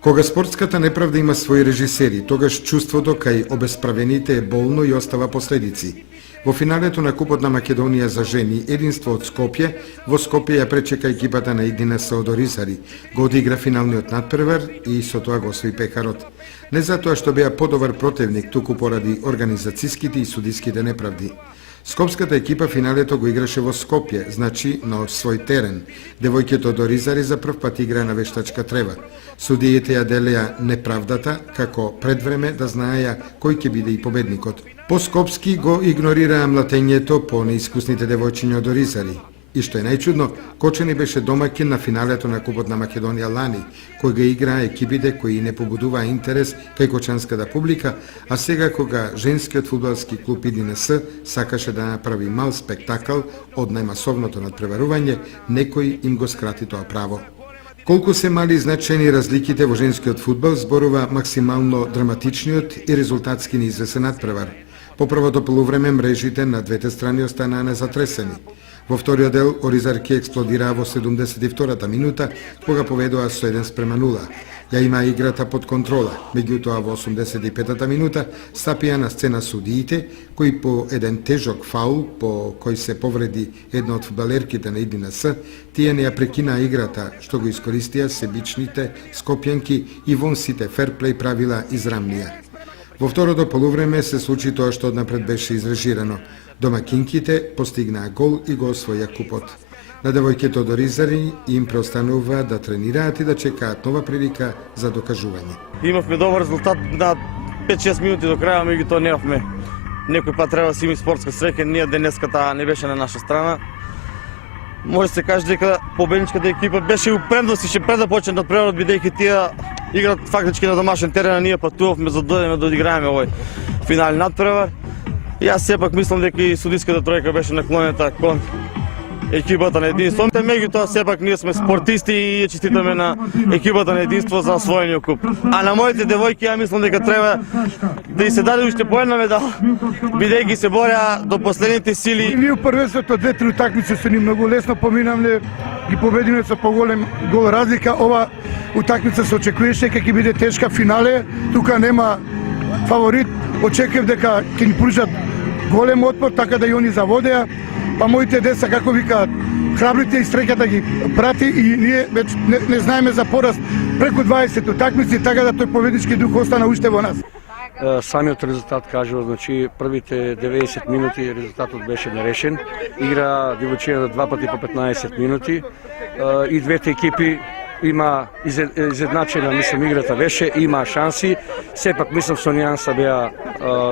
Кога спортската неправда има своји режисери, тогаш чувството кај обесправените е болно и остава последици. Во финалето на Купот на Македонија за жени, единство од Скопје, во Скопје ја пречека екипата на ИДНС од Оризари, го одигра финалниот надпревар и со тоа го освои пехарот. Не затоа што беа подобар противник, туку поради организацијските и судиските неправди. Скопската екипа финалето го играше во Скопје, значи на свој терен. Девојките од Оризари за прв пат играа на вештачка трева. Судиите ја делеа неправдата, како предвреме да знаеја кој ќе биде и победникот. По скопски го игнорираа млатењето по неискусните девојчиња од Оризари. И што е најчудно, Кочани беше домакин на финалето на Купот на Македонија лани, кој го играа екипите кои не побудуваа интерес кај кочанската публика, а сега кога женскиот фудбалски клуб ИДНС сакаше да направи мал спектакл од најмасовното надпреварување, некој им го скрати тоа право. Колку се мали и значени разликите во женскиот фудбал, зборува максимално драматичниот и резултатски неизвесен надпревар. По првото полувреме мрежите на двете страни останаа незатресени. Во вториот дел Оризарки експлодираа во 72-та минута, кога поведоа со 1:0. Ја имаа играта под контрола, меѓутоа во 85-та минута стапија на сцена судиите, кои по еден тежок фаул, по кој се повреди една од фудбалерките на ИДНС, тие не ја прекинаа играта, што го искористија себичните скопјанки и вон сите ферплей правила израмнија. Во второто полувреме се случи тоа што однапред беше изрежирано. Домакинките постигнаа гол и го освоја купот. На девојките од Оризари им преостанува да тренираат и да чекаат нова прилика за докажување. Имавме добар резултат на 5-6 минути до краја, меѓутоа немавме. Некој пат треба да си има спортска среќа, ние денеска таа не беше на наша страна. Може се каже дека победничката екипа беше упремна си пред да почне надпреварот, бидејќи тие играат фактички на домашен терен, а ние патувавме за да дојдеме да одиграеме овој финален надпревар. Јас сепак мислам дека и судиската тројка беше наклонета кон екипата на единство. Меѓутоа сепак ние сме спортисти и ја честитаме на екипата на единство за освоениот куп. А на моите девојки ја мислам дека треба да и се даде уште по една медала, бидејќи се бораа до последните сили. Ние у првенството 2-3 утакмици се ни многу лесно поминавме, ги победиме со поголем гол разлика. Ова утакмица се очекуваше дека ќе биде тешка финале, тука нема фаворит. Очекував дека ќе ни пружат голем отпор, така да и они заводеа. Па моите деца, како викаат, храбрите и среќата ги прати и ние веќе не знаеме за пораз преку 20 утакмици, така да тој победнички дух остана уште во нас. Самиот резултат кажува, значи првите 90 минути резултатот беше нерешен. Игра девојчињата два пати по 15 минути и двете екипи има изедначена, мислам, играта беше, има шанси. Сепак, мислам, со нијанса беа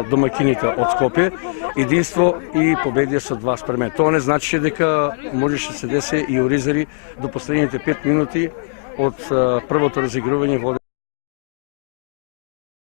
домакините од Скопје, единство и победија со 2:1. Тоа не значи дека можеше се деси и Оризари до последните 5 минути од првото разигрување воде.